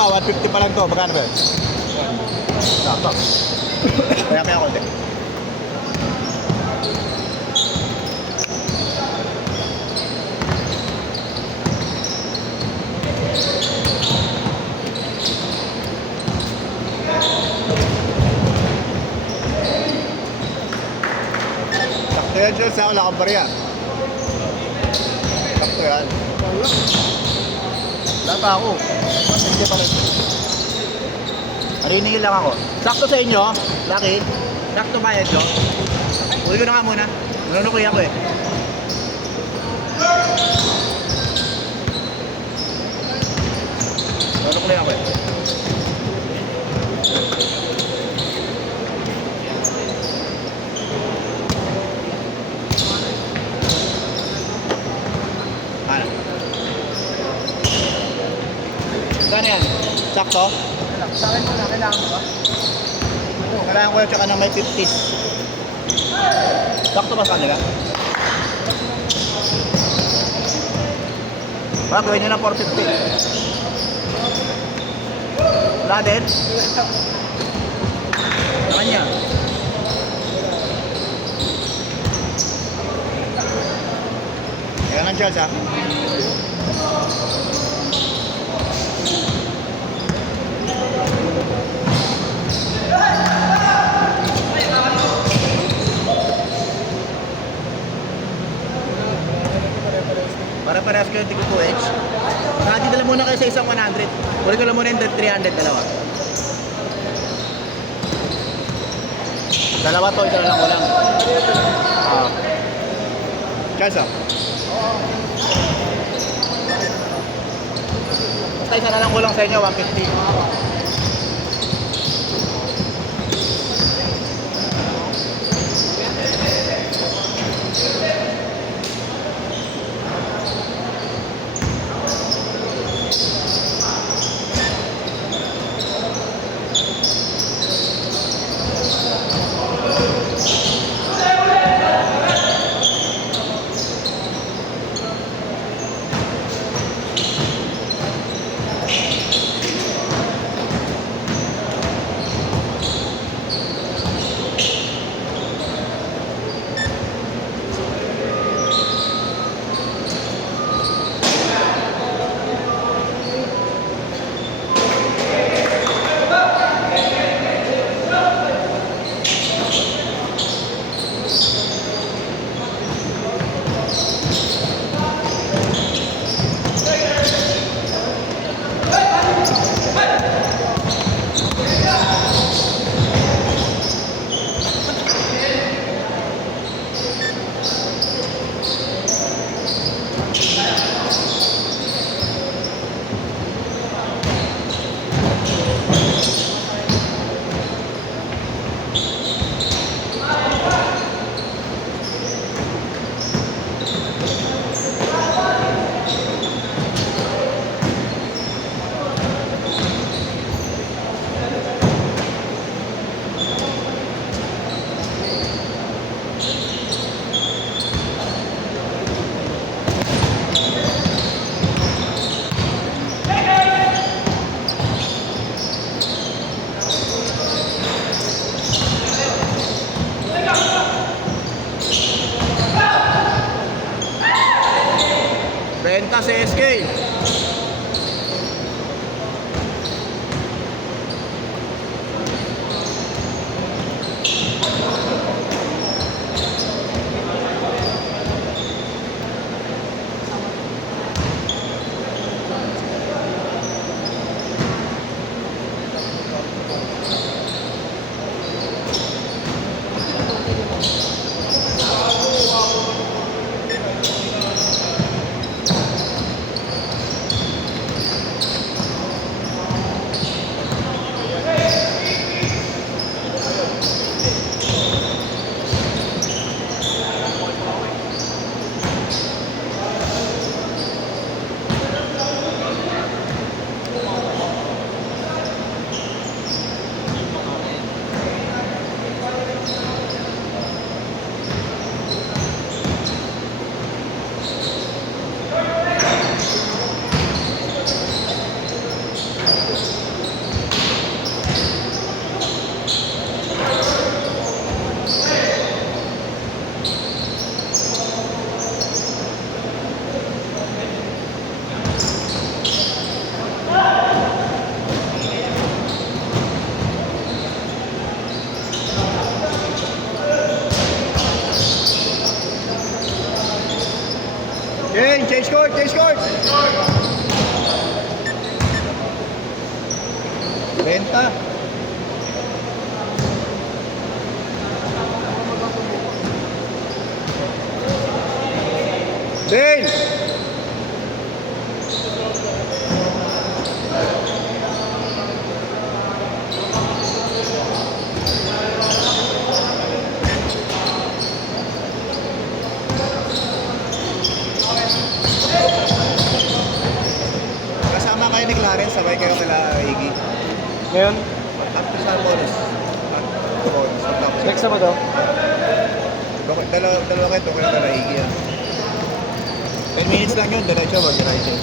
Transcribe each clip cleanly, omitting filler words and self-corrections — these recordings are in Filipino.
pa, 150 pa lang to. Magkano ba? Sakto. Kaya ako ulit. Sakto yan, Jules. Wala kang bariya. Sakto yan. Wala pa ako. 150 pa lang. Mariningil lang ako. Sakto sa inyo, Lucky. Sakto bayad nyo. Uwi ko na nga muna. Nanunukoy ako eh. Nanunukoy ako eh. Ano? Saan yan? Sakto? Sa akin muna, kailangan mo ba? Kailangan ko yung tsaka ng may 50s. Sakto ba sa kanila? Gawin nyo na 450. Wala din? Sa kanya. Kaya nga Charles ha? Para parehas kayo tigil 2H. Saka dala muna kayo sa isang 100. Kunin ko lang muna yung 300 dalawa. Dalawa to, ito lang kulang. Charles ah? Basta isa na lang kulang sa inyo, 150. Renta sa SK. court! Change court! Benta. Dale! Kasama kayo ni Clarence, sabay kayo kila Iggy. Ngayon, After sa bonus. Bonus. Pagtapos. next na ba to? Dalawa kayo, tukay kila Iggy yan. 10 minutes lang yun, diretso, mag-diretso.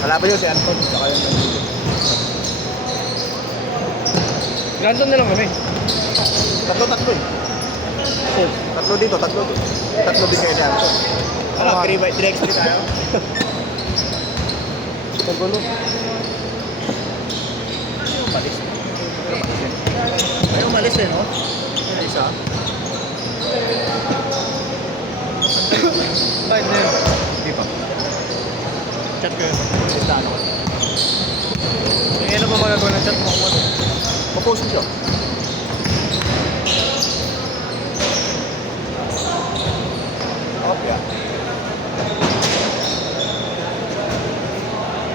Wala pa yun si Anton, saka yung nandito. Nandun na lang kami. Tatlo eh. Tatlo dito. Tatlo din kayo ni Anton. Ano, 3x3 tayo? Tagulo. Ayaw umalis eh, no? Isa. Bakit na yun? Hindi pa. Chat ko yun. Basta ano. Eh, ano ba magagawa ng chat mo kung ano? Papost siya. Opya.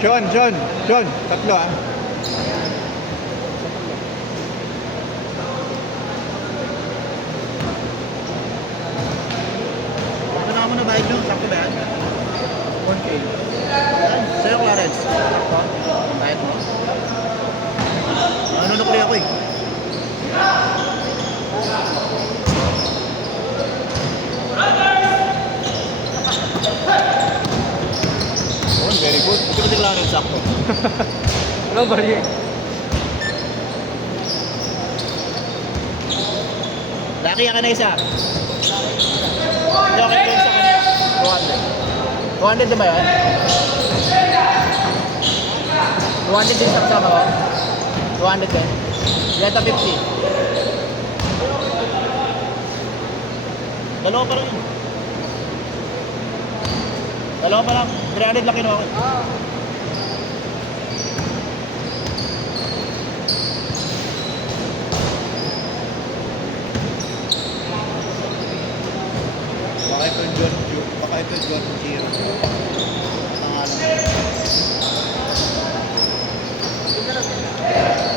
John, tatlo ah. Ano na ako na bayad nyo? Sakto ba yan? 1K. Sa'yo, Clarence. Bayad mo. Ano na ako eh. Oh, very good. Ito ba si Clarence sakto? Ano ba yun? Laki ka na isa. Laki ka isa kanya. 200. 200 din ba yan? 200 din sa kasama ko? 200 din. Yata 50. Dalawa pa rin. Dalawa pa lang. 300 lang kinuha ko. Baka ito John Giro. Pangalan.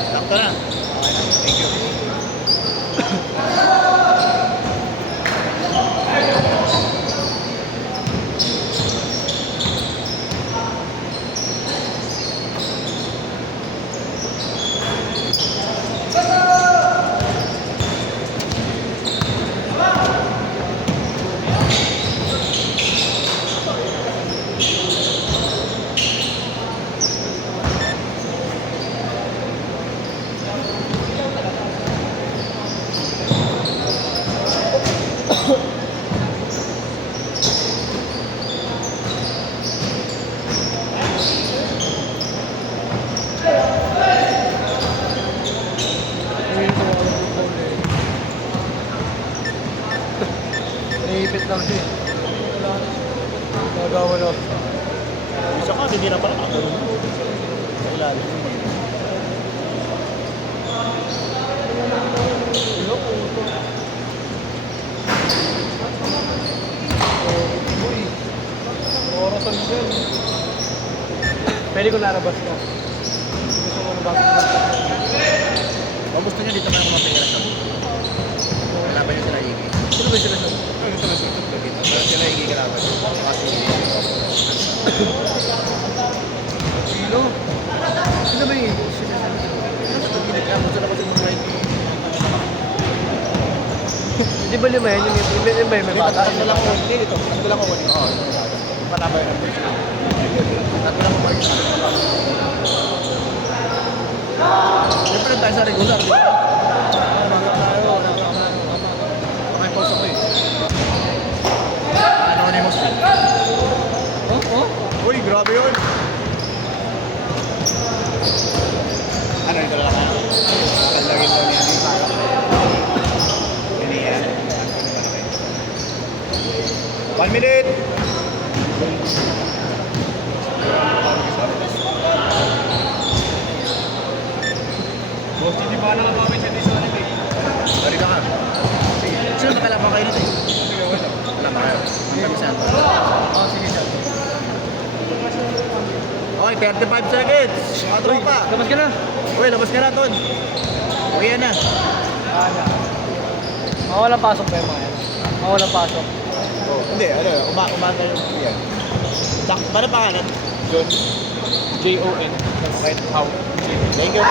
Sakto na. Okay na. Thank you. Naipit lang siya. Nagawa na. Isa ka, hindi na pala nakagano mo. Sa ilalim naman. Uy, orasan dyan. Pwede ko larabas ka. Gusto mo nabasa ka. Kung gusto nyo, dito na ako mapira sa buko. Wala pa nyo sila Iggy. Sino ba sila sa? Ay, gusto na sutot ko dito. Pero sila Iggy kalaban. Kasi Sino? Sino ba yung gusto na kasi mga Iggy. Hindi ba lima yan? Yung may bata? Tatlo lang ako. Hindi dito. Tatlo lang ako. Oo. Panabay lang dito. Tatlo lang ako. Siyempre tayo sa regular. Di ba? Pakipos ako eh. Anonymous. Oh? Uy, grabe yun. Ano, ito lang ako. Kalagin daw niya yung sara. Yan. 1 minute. na. Oo, sige sir. Okay, 35 seconds. Mga tropa. Labas ka na. Uy, labas ka na, Ton. Uwi na. Ana. Mawalang pasok ba yung mga yan? Mawalang pasok. Oh, hindi, ano, umaga yung yan. Paano pangalan? John. J-O-N. Okay. How? Thank you.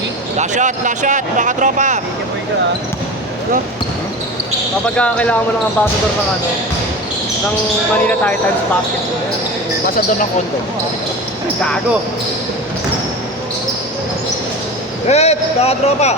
Okay. Last shot, mga tropa. Boy ka ha. No? Kapag kailangan mo ng ambassador ng ano, ng Manila Titans basketball. Basta doon ng condo. Gago. Mga tropa.